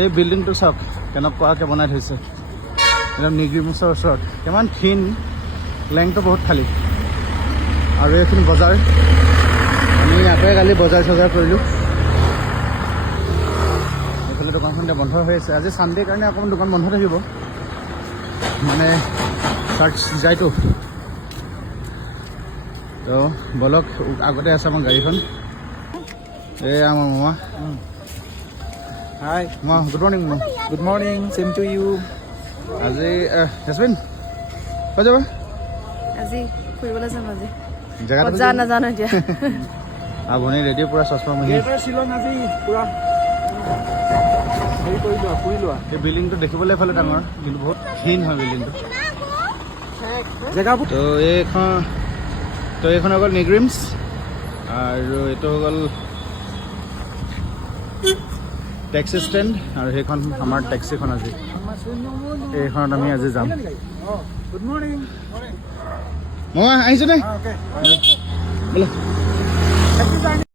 এই বিল্ডিংটো চাওক কেনেকুৱাকৈ বনাই থৈছে একদম নিগৰিমছৰ ওচৰত কিমান ক্ষীণ লেংটো বহুত খালী আৰু এইখিনি বজাৰ আমি ইয়াতে কালি বজাৰ চজাৰ কৰিলোঁ এইফালে দোকানখন এতিয়া বন্ধ হৈ আছে আজি ছানডে কাৰণে অকণমান দোকান বন্ধ থাকিব মানে চাৰ্চ যায়তো তো বলক আগতে আছে আমাৰ গাড়ীখন এই আমাৰ মামা Hi. মামা গুড মৰ্ণিং মামা Good morning. Same to you. আজি জেচমিন হৈ যাবা আজি ফুৰিবলৈ যাম আজি জেগাটো যা নাজানো এতিয়া আপুনি ৰেডি পূৰা চশমা মাৰি Shillong আজি পুৰা হেৰি কৰি লোৱা ফুৰি লোৱা এই বিল্ডিংটো দেখিবলৈ এফালে ডাঙৰ কিন্তু বহুত ক্ষীণ হয় বিল্ডিংটো জেগাবোৰ তো এইখন হৈ গ'ল নিগৰিমছ আৰু এইটো হৈ গ'ল টেক্সি ষ্টেণ্ড আৰু সেইখন আমাৰ টেক্সিখন আজি এইখনত আমি আজি যাম গুড মৰ্ণিং মই আহিছোঁ নে অ'কে বোলে